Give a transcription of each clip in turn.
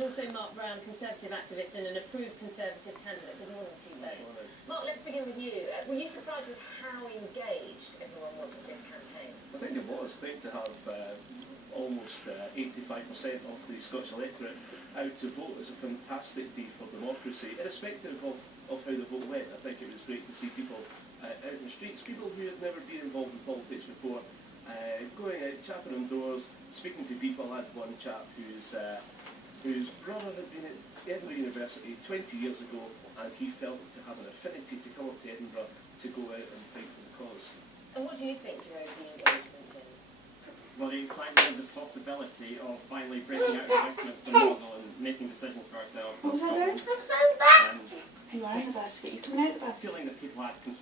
and also Mark Brown, Conservative activist and an approved Conservative candidate. Good morning to you both. Mark, let's begin with you. Were you surprised with how engaged everyone was with this campaign? I think it was. I think to have almost 85% of the Scottish electorate out to vote is a fantastic day for democracy, irrespective of how the vote went. I think it was great to see people out in the streets, people who had never been involved in politics before, going out, chapping on doors, speaking to people. I had one chap whose brother had been at Edinburgh University 20 years ago, and he felt to have an affinity to come up to Edinburgh to go out and fight for the cause. And what do you think drove the engagement, James? Well, the excitement of the possibility of finally breaking out of the Westminster model and making decisions for ourselves in Scotland. And just feeling that people had the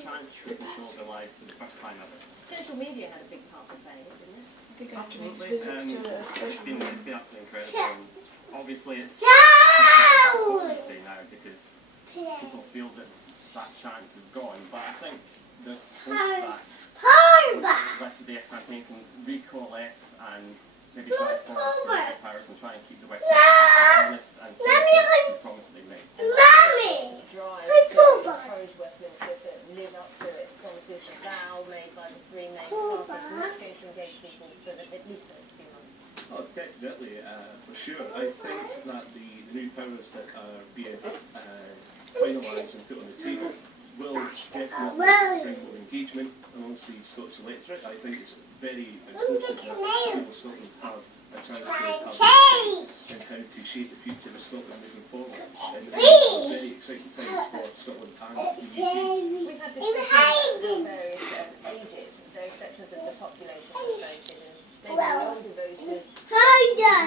chance to control their lives for the first time ever. Social media had a big part to play, didn't it? Absolutely. It's been absolutely incredible. And obviously, it's what we say now because people feel that that chance is gone. But I think there's hope that the rest of the Yes campaign can recoalesce and maybe try to follow political powers and try and keep the Westminster honest and keep the promise that they made. Drive to encourage Westminster to live up to its promises, the vow made by the three main parties, and that's going to engage people for at least the next few months. Oh, definitely, for sure. I think that the new powers that are being finalised and put on the table will definitely bring more engagement amongst the Scottish electorate. I think it's very important that people of Scotland have a chance to have a say in how to shape the future of Scotland moving forward. And very exciting times for Scotland and the UK. We've had discussions about various ages, various sections of the population have voted, and maybe the older voters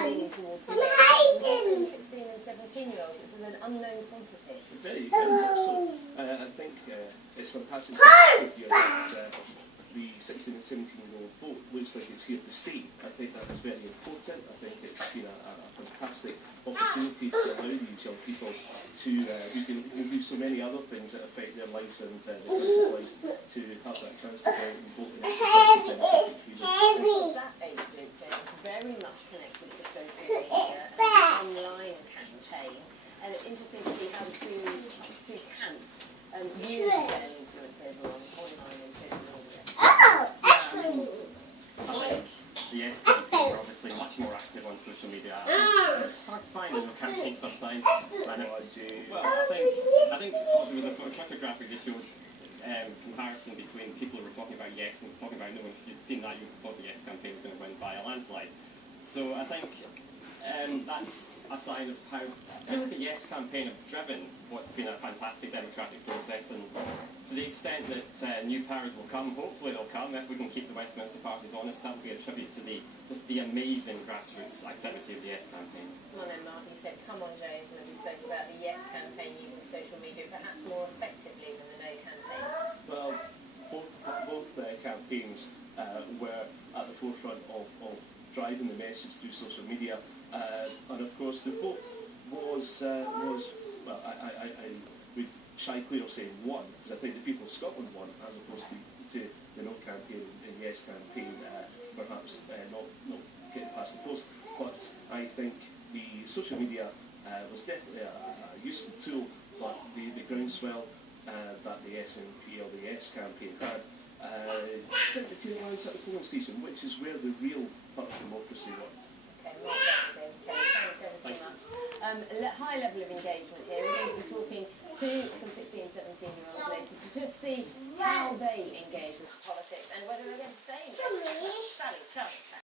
leaning towards the 16 and 17-year-olds. It was an unknown quantity. Very much so. I think it's fantastic to hear that the 16 and 17-year-old vote looks like it's here to stay. I think that is very important. I think it's been a fantastic opportunity to allow these young people to, who can do so many other things that affect their lives and their country's lives, to have that chance to go out and vote and exercise their democratic That age group, James, very much connected to social media and the online campaign. And it's interesting to see how the two camps use their influence over online and social media. I think the Yes campaign are obviously much more active on social media. It's hard to find in the campaign sometimes. I know. Well, I think there was a sort of Twitter graphic that showed comparison between people who were talking about Yes and talking about No. If you'd seen that, you would have thought the Yes campaign was going to win by a landslide. So I think that's a sign of how really the Yes campaign have driven what's been a fantastic democratic process, and to the extent that new powers will come, hopefully they'll come if we can keep the Westminster parties honest. That will be a tribute to the amazing grassroots activity of the Yes campaign. Well then, Mark, you said come on James when we spoke about the Yes campaign using social media perhaps more effectively than the No campaign. Well, both campaigns were at the forefront of driving the message through social media, and of course the vote was well, I would shy clear of saying won, because I think the people of Scotland won, as opposed to the No campaign and Yes campaign perhaps not getting past the post. But I think the social media was definitely a useful tool, but the groundswell that the SNP or the Yes campaign had, I think the two lines at the polling station, which is where the real part of democracy worked. Okay, Mark, thanks ever so much. High level of engagement here. We're going to be talking to some 16 and 17-year-olds later to just see how they engage with politics and whether they're going to stay engaged. Sally, Charlie.